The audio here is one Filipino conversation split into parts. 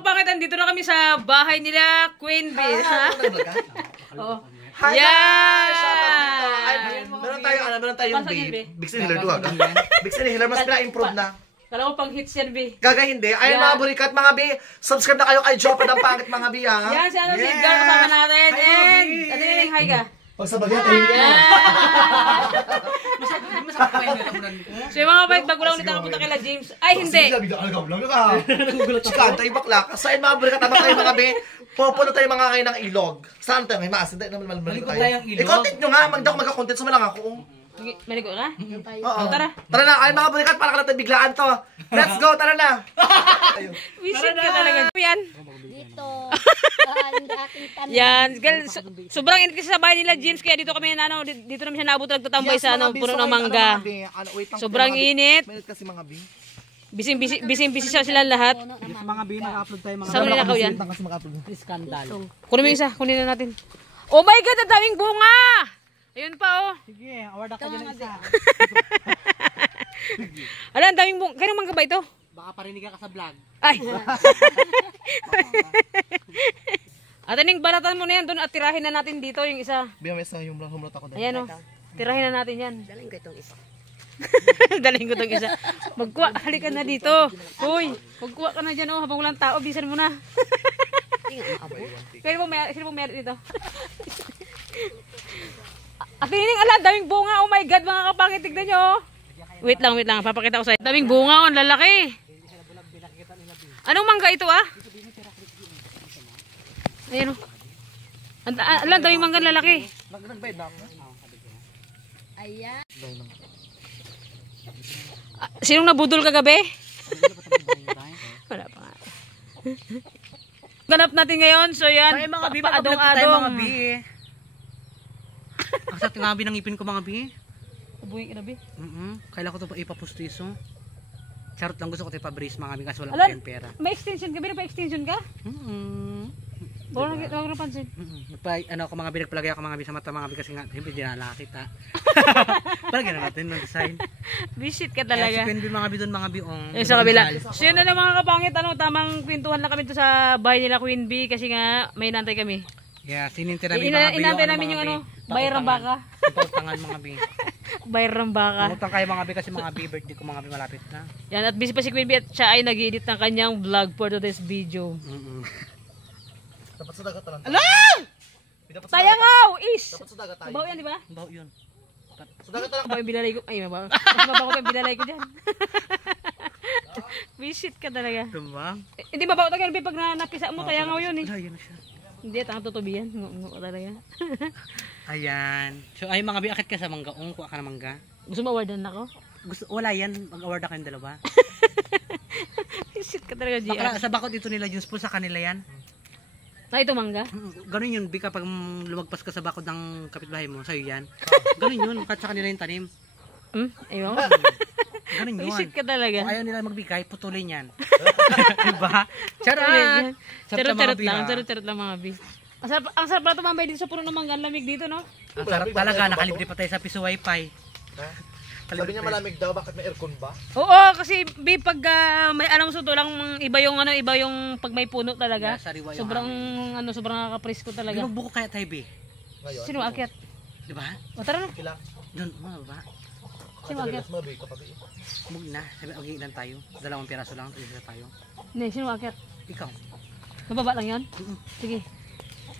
kapangit, andito na kami sa bahay nila, Queen Bee. Ha? Oo. Yan! Meron tayong babe. Big Healer to aga. Big Healer, mas pina-improve na. Kala mo pang hits yan, Bee. Gaga hindi. Ayun mga burikat, mga Bee. Subscribe na kayo kay Jopa ng Pangit, mga Bee, ha? Yan, si Edgar kasama natin. And, ate Nining, hi ka. Pag sa bagay, tayo. So yung mga bait, bago lang ulit nakapunta kila James. Ay, hindi. Chika, tayo bakla. So ayun mga burikat, naman kayo mga Bee. Pupunta tayo mga kayo ng ilog. Saan tayo? May maas. Hindi naman malibalik tayo. I-content nyo nga. Mag-content. Sumalang ako. Maligo ka? Oo. Tara. Tara na. Ayun mga burikat, para ka natin biglaan to. Let's go. Tara na. Visit ka talaga. Yan. Dito. Yan. Sobrang init kasi sa bahay nila, James. Kaya dito kami, dito namin siya naabot nagtatambay sa puno ng mangga. Sobrang init. Kasi mga B. Busy sila lahat. Mga B, mag-upload tayo mga Saan nila yan? skandal. Kunin mo yung isa. Kunin na natin. Oh my God! Ang daming bunga! Ayun pa oh. Sige, award ka dyan ng isa. Ala, ang daming bunga. Kaya mangga ba ito? Baka parinig ka sa vlog. Ay! At aning balatan mo na yan doon at tirahin na natin dito yung isa. BMS na yung humlot ako dahil. Ayan oh. Tirahin na natin yan. Daling ko itong isa. Daling ko itong isa. Magkuha, halika na dito. Uy, magkuha ka na dyan oh. Habang walang tao, bisan mo na. Sino po meron dito? At Nining, ala, daming bunga. Oh my God, mga kapangit. Tignan nyo oh. Wait lang. Papakita ko sa'yo. Daming bunga oh, lalaki. Anong mangga ito ah? Ayan oh. Alam, daming mangga lalaki. Nagbayad na ako. Ayan. Sinong nabudol kagabi? Wala pa nga. Ganap natin ngayon. So yan, paadong-adong. Mga B. Ang sa tinabi ng ipin ko mga B. Ubuhin ka na, Bi. Kailan ko ito pa ipapustiso. Charot lang, gusto ko ito ipabrace mga B kasi walang Alam, pera. may extension ka, Bi? Pa-extension ka? Huwag na napansin. Ano ako mga B, nagpalagay ako mga B sa mata mga B kasi nga, hindi dinalakit ha. Palagyan na natin ng design. Visit ka Kaya talaga. si Queen B mga B doon mga B. Yung sa kabila. So yun na lang mga kapangit, tamang kwentuhan lang kami to sa bahay nila Queen B kasi nga may inantay kami. Yeah, sininti namin mga B. Inantay namin yung bayar ng baka. Pautangan mga B. Bayar ng baka. Umutang kayo mga B kasi mga B birthday ko mga B malapit na. Yan, at busy pa si Queen B at siya ay nag-edit ng kanyang vlog for today's video. Dapat sa dagat lang. Ala! Sayangaw! Is! Dapat sa dagat tayo. Mabaw yan, di ba? Baho yun. Sa dagat lang. Mabaw yung binalay ko. Ay, mabaw. Mas mabaw ko yung binalay ko dyan. Visit ka talaga. Tumba? Hindi mabaw talaga pag napisa mo, sayangaw yun eh. Ay, yun na siya. Hindi, ang tutubihan. Ngungo talaga. Ayan. So ay mga B, akit ka sa manggaong. Kuha ka na mangga. Gusto mo awardan ako? Wala yan. Mag-award na kayong dalawa. Visit ka talaga, Baka GR. sa bakod ito nila, Junes po sa kanila yan. Na ito mangga? Ganun yun, B, kapag lumagpas ka sa bakod ng kapitbahay mo, sa'yo yan. Ganun yun, kahit sa kanila yung tanim. Ayun. Ganun yun. Visit ka talaga. Kung ayaw nila magbigay, putulin yan. Diba? Charot! Charot lang mga bis. Ang sarap na tumambay dito sa puno ng mangga. Ang lamig dito, no? Ang sarap talaga, nakalibre pa tayo sa piso wifi. Sabi niya malamig daw, bakit may aircon ba? Oo, kasi B, pag may alam mo so lang iba yung pag may puno talaga. Yeah, sariwa yung Sobrang sobrang nakakapresko talaga. Magbuko kaya tayo, B. Sino akyat? Diba? O tara na. Kila. Doon, mga ba? Sino akyat? Mug na, sabi mag-iilan tayo. 2 piraso lang, isa tayo. Hindi, sino akyat? Ikaw. Mababa lang yun? Sige.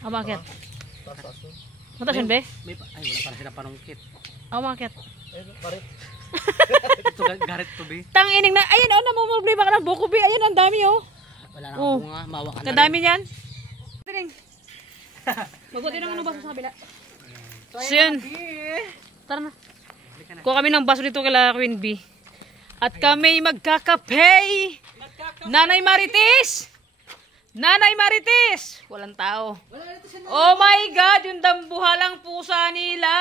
Ako akyat. Mataas yun, be? Ay, wala para sila panungkit. Ako akyat. Ito, garit to, B. Tangining na, ayun oh, namumulblima ka ng buko, be. Ayun, ang dami oh. Wala na akong bunga, mawa ka na rin. Kadami niyan. Mabuti ng baso sa kabila. So yun. Tara na. Kuha kami ng baso dito kala Queen B. At kami magkakape. Nanay Marites! Nanay Marites! Walang tao. Oh my God! Yung dambuhalang pusa nila.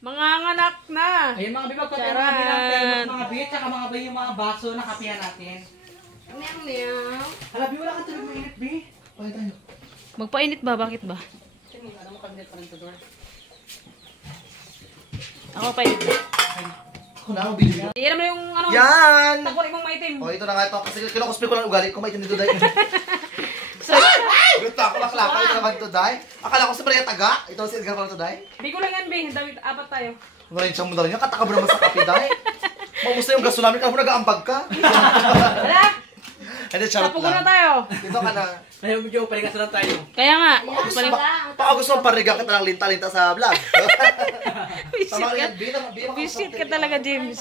Mga anak na. Ayun mga bibag, pati mga binang mga bit, tsaka mga bay yung mga baso na kapihan natin. Meow. Halabi, wala ka tulog mainit, B. Pwede tayo. Magpainit ba? Bakit ba? Ano mo cabinet pa rin to door? Ako painit ba? Ako na, bili na. Iyan mo yung ano. Yan! Takurin mong maitim. O, ito na nga ito. Kasi kinukuspi ko lang ugali ko. Maitim dito dahil. Ay! Gusto ako laklaka. Ito naman ito dahil. Akala ko si Maria Taga. Ito si Edgar pala ito dahil. Hindi ko lang yan, Bing. Dawit, apat tayo. Maraming siyang muna rin yan. Katakab naman sa kape dahil. Mamusta yung gasto namin. Kaya mo nag-aambag ka. Wala! Hindi, charot Tapuko na lang. tayo. Dito ka na. Ayaw medyo paligas na lang tayo. Kaya nga. Baka gusto mong parigang kita ng linta-linta sa vlog. Visit Tama ka. rin yan. Visit ka talaga, James.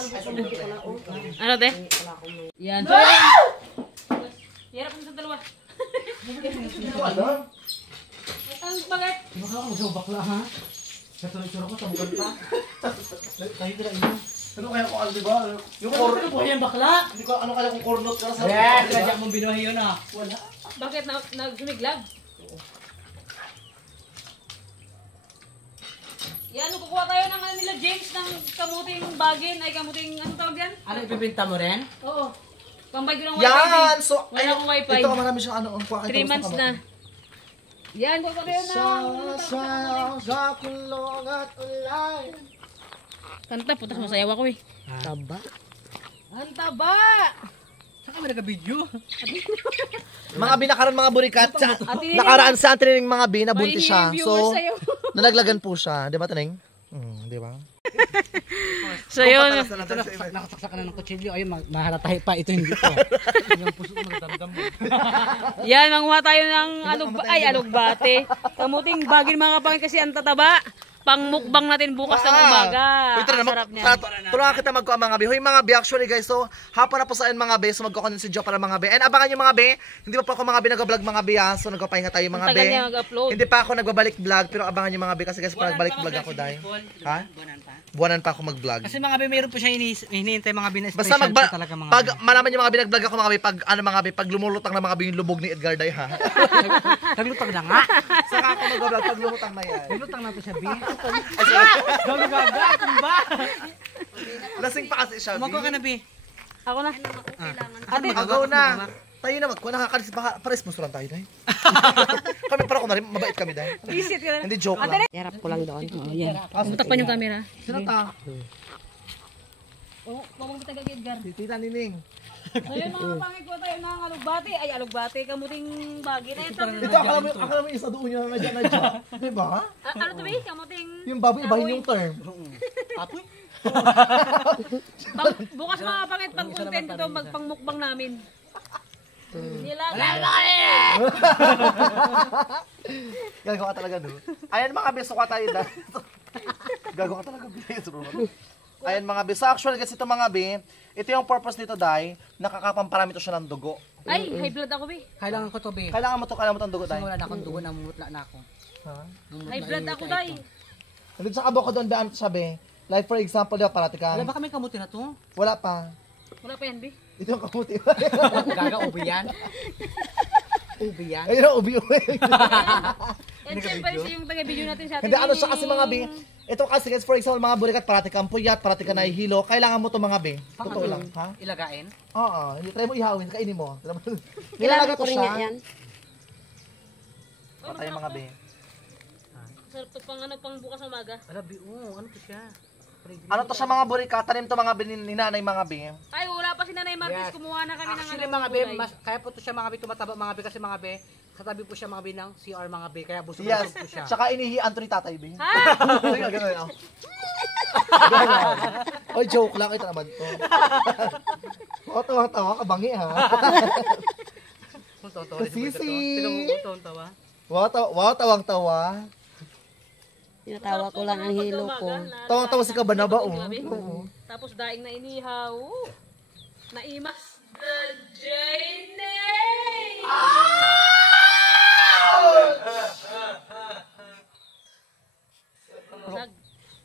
Ano, te? Yan. So, hirap mo sa dalawa. Ito ano? Ang bakit? Di ba ka ako sa bakla ha? Kato na itsura ko sa bukan pa. Kayo tira ino. Ano kaya kung ano, diba? Yung Ano cornot. po yan bakla? Hindi ko ano kaya kung cornot ka sa Yes! Kaya mong binuhay yun ah. Wala. Bakit nagsumiglag? Yan, kukuha tayo ng ano nila, James, ng kamuting bagin. Ay, kamuting, ano tawag yan? Ano ipipinta mo rin? Oo. Pambay ko ng wifi. Yan! So, Wala akong wifi. Ito marami siyang ano. 3 months na. Yan, kukuha tayo na. Sa kulong at ulay. Kanta, putas masayaw ako eh. Taba. Ang taba! Saan kami nagka-video? Mga binakaran mga burikat. Ate, Nakaraan sa antining mga bin, nabunti siya. may So, viewers sa'yo. nalaglagan po siya. Di ba, Taneng? Di ba? So yun. Ito nakasaksak ka na ng kutsilyo. Ayun, mahalatahe pa. Ito hindi po. Yung puso mo nagdamdam mo. Yan, manguha tayo ng alugbate. Kamuting bagin mga kapangin kasi ang tataba. Pangmukbang natin bukas ng umaga. Ito na Ang naman. sarap niya. Tulungan kita magkuha mga be. Hoy mga be, actually guys, so hapon na po sa mga be. So magkuha si Joe para mga be. And abangan nyo mga be. Hindi pa po ako mga be nag-vlog mga be. So nagpapahinga tayo mga Ang tagal be. niya mag-upload. Hindi pa ako nagbabalik vlog. Pero abangan nyo mga be. Kasi pa nagbalik vlog ako dahil. Ha? Buwanan pa. Buwanan pa ako mag-vlog. Kasi mga be, mayroon po siya hinihintay mga be na Basta special po talaga mga pag be. malaman yung mga binag-vlog ako mga be, pag ano mga be, pag lumulutang na mga be yung lubog ni Edgar Day ha. Naglutang na nga. Saka ako mag-vlog pag lumutang na yan. Naglutang na to siya, be. Gaga, tumba. Lasing pa kasi siya. Umago ka na, be. Ako na. Ate, agaw na. Tayo na magkuha, nakakalis pa response lang tayo dahil. Kami para ko na rin, mabait kami dahil. Visit ka na. Hindi joke lang. Yarap ko lang doon. Oh, yan. Takpan yung camera. Sino ta? Oh, mamang kita Edgar. Tita Nining. So yun mga kapangin ko tayo ng alugbate. Ay, alugbate. Kamuting bagin. Ito. Ito, akala mo yung isa doon yung nadya. Diba? Ano to ba? Kamuting... Yung baboy, ibahin yung term. Papoy? Bukas mga kapangin, pang content ito, magpangmukbang namin. Nila. Gagawa talaga no. Ayan mga beso ka tayo dahil. Gagawa talaga beso. Ayan mga beso. Actually kasi ito mga be, ito yung purpose nito dahil nakakapamparami to siya ng dugo. Ay, high blood ako, be. Kailangan ko to, be. Kailangan mo itong dugo Kasi dahil. wala na akong dugo, namumutla na ako. Ha? High blood ako, day. Nandun sa kabo ko doon, ano sabi? Like for example, diba, parati ka. Wala ba kami kamuti na to? Wala pa. Wala pa yan, be. Ito yung kamuti. Gaga, ubi yan. Ubi yan. Ayun ang ubi-uwi. And syempre, siya yung taga-video natin sa atin. Hindi, ano siya kasi mga be. Ito kasi guys, for example, mga burikat, parati kang puyat, parati ka nahihilo. Kailangan mo to mga be. Totoo lang, ha? Ilagain? Oo, hindi try mo ihawin, kainin mo. Kailangan Nilalaga ko ko rin siya. yan. Patay mga be. Sarap to pang bukas ng umaga. Wala, be. Ano to siya? Ano to sa mga burikat, tanim to mga ninanay mga be. Ay, wala pa si Nanay Martis. Yes. Kumuha na kami ng Actually, ano, mga be, gulay. kaya po to siya mga be, tumataba mga be, kasi mga be, katabi po siya mga be ng CR mga be, kaya busog Yes, po siya. tsaka inihian to ni tatay be. Ha? Ganun, ganun, oh. Ganun. Oy, joke lang, ito naman to. O, tawa-tawa ka, bangi ha. Kung tawa-tawa, Sisi. tingnan mo kung tawa-tawa. Wow, tawang-tawa. Tinatawa ko lang ang hilo ko. Tawang-tawa si Kabanaba, oh. Tapos daing na inihaw. Naimas. The Jane!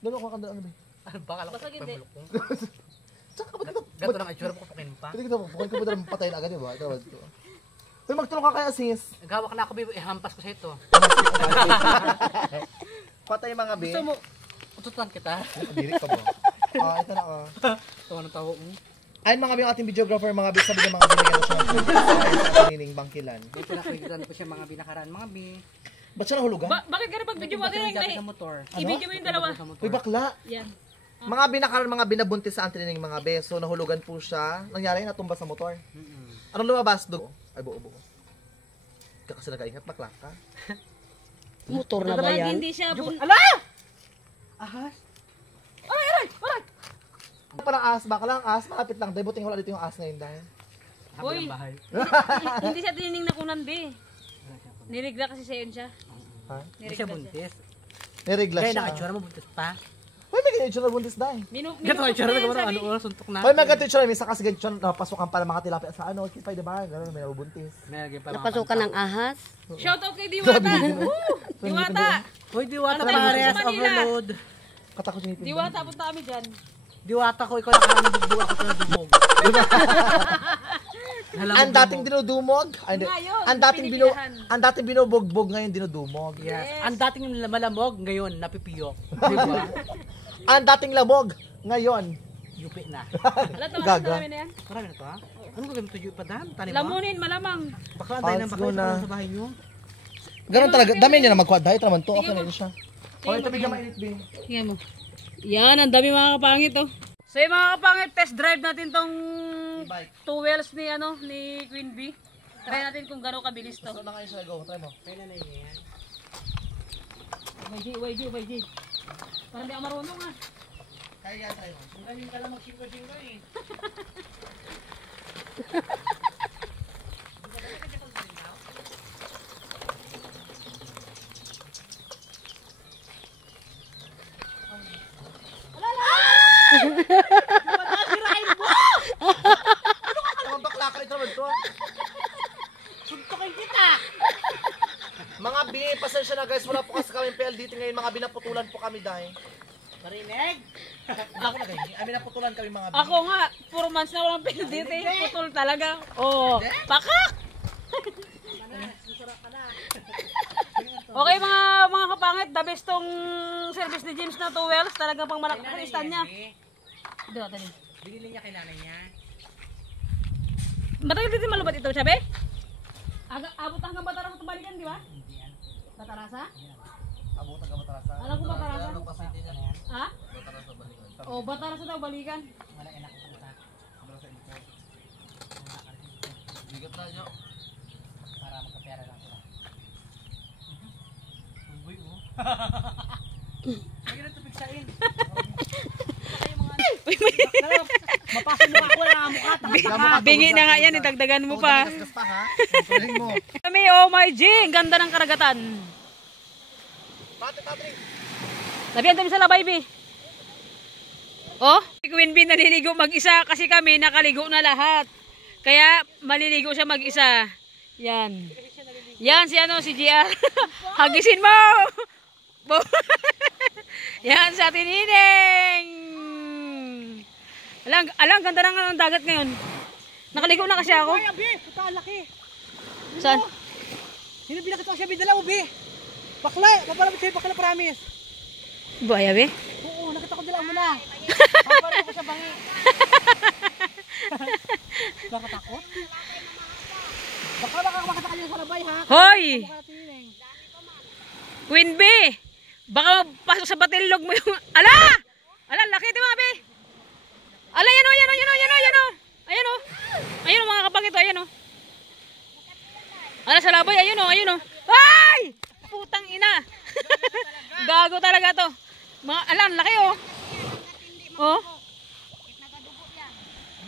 Lalo ko kanda ano ba? Ano ba? Kala ko Basag hindi. pagmulukong. Tsaka ba dito? Gato lang ang itsura ko pakin pa. Hindi kita pupukin ko ba dalang patayin agad, di ba? Ito, ito. Uy, magtulong ka kaya sis. Gawak na ako, be, ihampas ko sa ito. Patay mga be. Gusto mo, Ututan kita. Diri ka ba? Ito na ka. Tawa ng tawa. Ayun mga be, yung ating videographer, mga be, sabi ng mga binigyan ko siya ng sa Nining Bangkilan. Dito nakikita po siya mga binakaraan. Mga be. Ba't siya nahulugan? bakit ka rin pag video mo? Dati sa motor. I-video mo yung dalawa. Uy, bakla. Yan. Mga binakaran, mga binabuntis sa antrining mga be. So nahulugan po siya. Nangyari, natumba sa motor. Anong lumabas? Dugo? Ay, buo. Ikaw kasi nag-aingat, maklak ka. Motor na ba Pag yan? hindi siya Ala! Ahas. Aray! Parang as, baka lang as, malapit lang. Dahil buting wala dito yung as ngayon dahil. Uy, Bahay. hindi siya tinining na kunan, be. Nirigla kasi sa yun siya. Ha? Hindi siya buntis. Nirigla Kaya siya. nakatsura mo buntis pa. Hoy, may ganyan itsura buntis dahil. Gato ka itsura na ano oras suntok na. Hoy, may ganyan itsura. Minsan kasi ganyan itsura, napasukan para mga tilapia sa ano. Kipay, diba? Gano'n, may nabubuntis. May pa mga Napasukan ng ahas. Shoutout kay Diwata. Diwata! Hoy, diwata Ano tayo pares sa Manila? overload. Katakot yung itin. Diwata, punta kami dyan. Diwata ko ikaw nakakabugbo ako sa dubog. Ang dating dinudumog. Ay, hindi. Ngayon, Ang dating binubogbog, ngayon dinudumog. Yes. Ang dating malamog, ngayon napipiyok. Di ba? Ang dating lamog, ngayon. Yupi na. Alam naman Gaga. namin na yan. Marami na to ha? Anong gagawin to pa dam? Tanim ba? Lamunin, malamang. Baka antayin ng Let's bakla go na. sa bahay nyo. Ganun talaga. Dami niya na mag-quad. Dahil naman to. Okay na yun siya. Hoy, ito bigyan mainit, Bing. Tingnan mo. Yan, ang dami mga kapangit, oh. So yung mga kapangit, test drive natin tong E-bike. two wheels ni, ni Queen Bee. Try natin kung gano'ng kabilis to. Gusto na kayo siya. Go, try mo. Kailan na yan? YG. Parang di ako marunong, ah. Kaya yan, try mo. Galing ka lang mag-singko-singko eh. Ang bakla ka ito naman to. Suntukin kita! Mga Bing, pasensya na guys. Wala po kasi kami PLDT ngayon. Mga binaputulan po kami dahil. Marinig! Ako na ganyan. Ay, binaputulan kami mga Bing. Ako nga, 4 months na walang PLDT. Putol talaga. Oh, pakak! Okay mga kapangit, the best tong service ni James na two wheels. Talaga pang malaki ang stand niya. Dito, tali. Binili niya kay nanay niya. Matagal dito malubat ito, sabi? Abot hanggang Batarasa ito balikan, di ba? Batarasa? Abot ang kabatarasa. Alam ko Batarasa. Pasente niya. Ha? Batarasa balikan. Oh, Batarasa daw balikan. Wala enak ko sa Bigat na nyo. para magkapera lang sila. Uy, oh. Lagi na ito bigsain. Mapasok mo ako lang ang mukha. Bingi na nga yan, idagdagan mo pa. Gas pa ha. Tuloy mo. Kami, oh my G, ang ganda ng karagatan. Patrick. Labihan tayo sa labay, B. Oh, si Queen Bee naliligo mag-isa kasi kami nakaligo na lahat. Kaya maliligo siya mag-isa. Yan. Yan si si GR. Hagisin mo! Yan sa Tinineng. Alang, ganda ng dagat ngayon. Nakaligo na kasi ako. Ay, abi, puta laki. Saan? Sino binakita ko siya bidala mo, be? Bakla, mapalapit sa'yo, bakla promise. Buhaya, be? Oo, nakita ko dala mo na. Paparin ko sa bangi. Baka takot? Baka makakita ka sa labay, ha? Hoy! Baka Tinineng. Queen Bee! Baka pasok sa batilog mo yung... Ala! Ala, laki ito mga be! Ala, yan o! Ayan o mga kapag ito, ayan o. Ala, sa labay, ayan o. Ay! Putang ina! Gago talaga to. Mga, ala, ang laki o. Oh.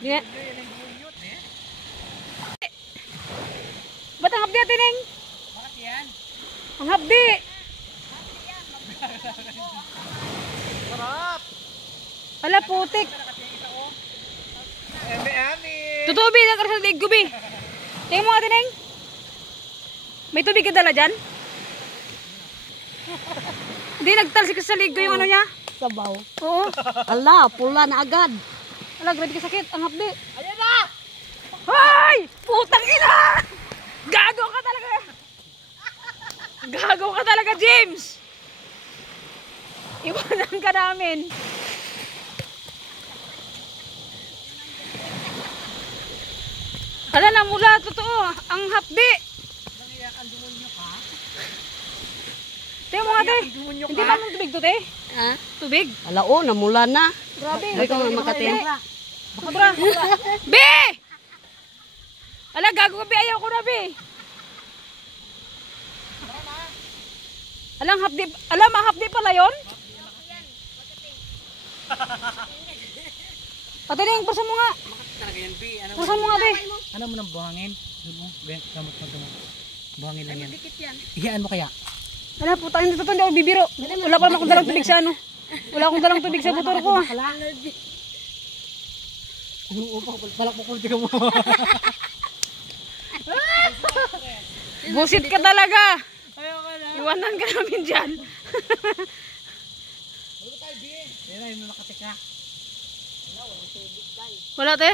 Yeah. Ba't ang hapdi atin, Neng? Bakit yan? Ang hapdi! Sarap. Ala, putik. Eme-ani. Tutubi na sa lig ko, Bi. Tingnan mo nga, Tineng. May tubig ka dala dyan? Hindi, nagtalsik sa lig ko yung ano niya. Sabaw. Oo. Ala, pula na agad. Ala, grabe ka sakit. Ang hapdi. Ayan na! Hoy! Putang ina! Gago ka talaga! Gago ka talaga, James! Iwanan ka namin. Ala na mula, totoo. Ang hapdi. Tingnan mo nga, te. Hindi ba mong tubig to, te? Ha? Tubig. Ala, namula na. Grabe. Ay, kung makatin. Sobra. Be! Ala, gago ka, Be. Ayaw ko na, Be. Alang hapdi. Alam, hapdi pala yun? Ate Ning, pursa mo nga. Talaga yan, Bi. Ano Pursa mo nga, Be. Ano mo nang buhangin? Gamot mo ito. Buhangin lang yan. Iyaan mo kaya? Ala, puta, hindi totoo, hindi ako bibiro. Wala pa naman akong dalang tubig sa ano. Wala akong dalang tubig sa motor ko. Balak mo kung mo. Busit ka talaga. Iwanan ka namin dyan. Yan na, yung nakatika. Wala, te?